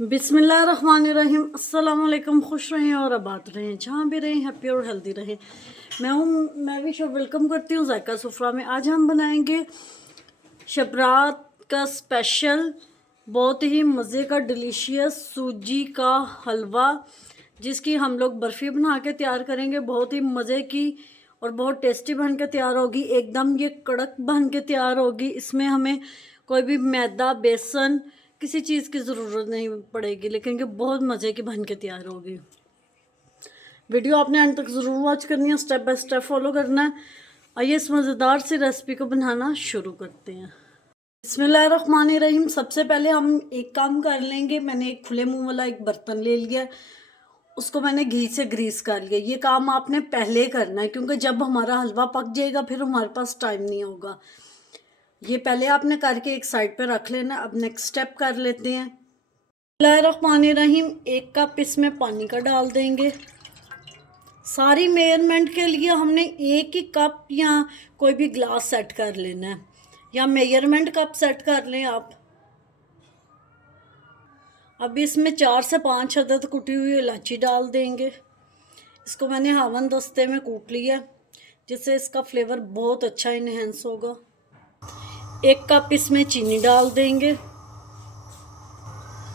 बिस्मिल्लाहिर्रहमानिर्रहीम। अस्सलाम वालेकुम। खुश रहें और आबाद रहें, जहाँ भी रहें हैप्पी और हेल्दी रहें। मैं भी शो वेलकम करती हूँ जायका सुफ्रा में। आज हम बनाएंगे शबरात का स्पेशल बहुत ही मज़े का डिलीशियस सूजी का हलवा, जिसकी हम लोग बर्फ़ी बना के तैयार करेंगे। बहुत ही मज़े की और बहुत टेस्टी बन के तैयार होगी। एकदम ये कड़क बन के तैयार होगी। इसमें हमें कोई भी मैदा बेसन किसी चीज़ की ज़रूरत नहीं पड़ेगी, लेकिन ये बहुत मज़े की बन के तैयार होगी। वीडियो आपने अंत तक ज़रूर वॉच करनी है, स्टेप बाय स्टेप फॉलो करना है। आइए इस मज़ेदार सी रेसिपी को बनाना शुरू करते हैं। बिस्मिल्लाहिर्रहमानिर्रहीम। सबसे पहले हम एक काम कर लेंगे। मैंने एक खुले मुंह वाला एक बर्तन ले लिया, उसको मैंने घी से ग्रीस कर लिया। ये काम आपने पहले करना है, क्योंकि जब हमारा हलवा पक जाएगा फिर हमारे पास टाइम नहीं होगा। ये पहले आपने करके एक साइड पे रख लेना। अब नेक्स्ट स्टेप कर लेते हैं। बिस्मिल्लाहिर्रहमानिर्रहीम। 1 कप इसमें पानी का डाल देंगे। सारी मेजरमेंट के लिए हमने एक ही कप या कोई भी ग्लास सेट कर लेना है, या मेजरमेंट कप सेट कर लें आप। अब इसमें 4 से 5 अदद कुटी हुई इलायची डाल देंगे। इसको मैंने हावन दस्ते में कूट लिया, जिससे इसका फ्लेवर बहुत अच्छा इन्हेंस होगा। 1 कप इसमें चीनी डाल देंगे।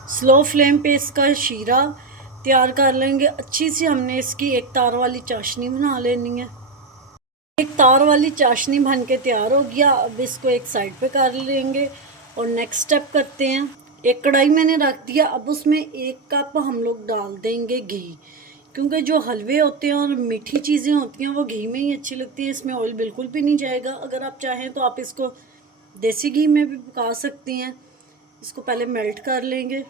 स्लो फ्लेम पे इसका शीरा तैयार कर लेंगे। अच्छी सी हमने इसकी एक तार वाली चाशनी बना लेनी है। एक तार वाली चाशनी बन के तैयार हो गया। अब इसको एक साइड पे कर लेंगे और नेक्स्ट स्टेप करते हैं। एक कढ़ाई मैंने रख दिया। अब उसमें 1 कप हम लोग डाल देंगे घी, क्योंकि जो हलवे होते हैं और मीठी चीज़ें होती हैं वो घी में ही अच्छी लगती हैं। इसमें ऑयल बिल्कुल भी नहीं जाएगा। अगर आप चाहें तो आप इसको देसी घी में भी पका सकती हैं। इसको पहले मेल्ट कर लेंगे।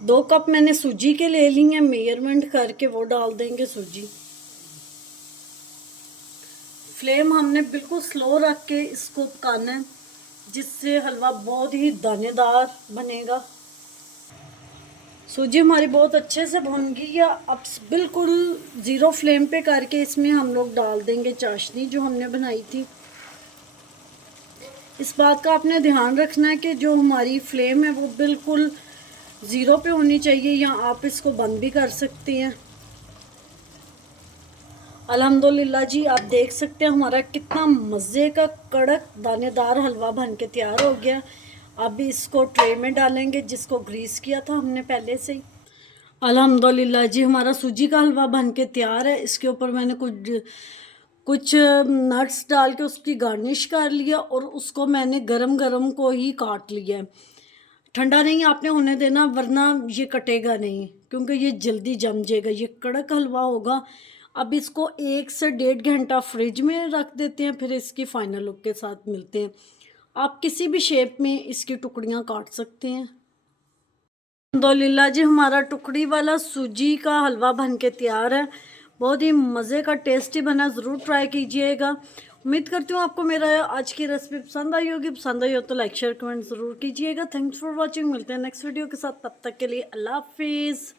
2 कप मैंने सूजी के ले ली हैं, मेजरमेंट करके वो डाल देंगे सूजी। फ्लेम हमने बिल्कुल स्लो रख के इसको पकाना है, जिससे हलवा बहुत ही दानेदार बनेगा। सूजी हमारी बहुत अच्छे से भुन गई है। अब बिल्कुल ज़ीरो फ्लेम पे करके इसमें हम लोग डाल देंगे चाशनी जो हमने बनाई थी। इस बात का आपने ध्यान रखना है कि जो हमारी फ्लेम है वो बिल्कुल ज़ीरो पे होनी चाहिए, या आप इसको बंद भी कर सकती हैं। अल्हम्दुलिल्लाह जी, आप देख सकते हैं हमारा कितना मज़े का कड़क दानेदार हलवा बन के तैयार हो गया। अब इसको ट्रे में डालेंगे, जिसको ग्रीस किया था हमने पहले से ही। अल्हम्दुलिल्लाह जी, हमारा सूजी का हलवा बन के तैयार है। इसके ऊपर मैंने कुछ नट्स डाल के उसकी गार्निश कर लिया, और उसको मैंने गरम गरम को ही काट लिया है। ठंडा नहीं आपने होने देना, वरना ये कटेगा नहीं, क्योंकि ये जल्दी जम जाएगा। ये कड़क हलवा होगा। अब इसको 1 से 1.5 घंटा फ्रिज में रख देते हैं, फिर इसकी फाइनल लुक के साथ मिलते हैं। आप किसी भी शेप में इसकी टुकड़ियाँ काट सकते हैं। अल्हम्दुलिल्लाह जी, हमारा टुकड़ी वाला सूजी का हलवा बन के तैयार है। बहुत ही मज़े का टेस्टी बना, ज़रूर ट्राई कीजिएगा। उम्मीद करती हूँ आपको मेरा आज की रेसिपी पसंद आई होगी। पसंद आई हो तो लाइक शेयर कमेंट ज़रूर कीजिएगा। Thanks for watching. मिलते हैं नेक्स्ट वीडियो के साथ, तब तक के लिए अल्लाह हाफिज़।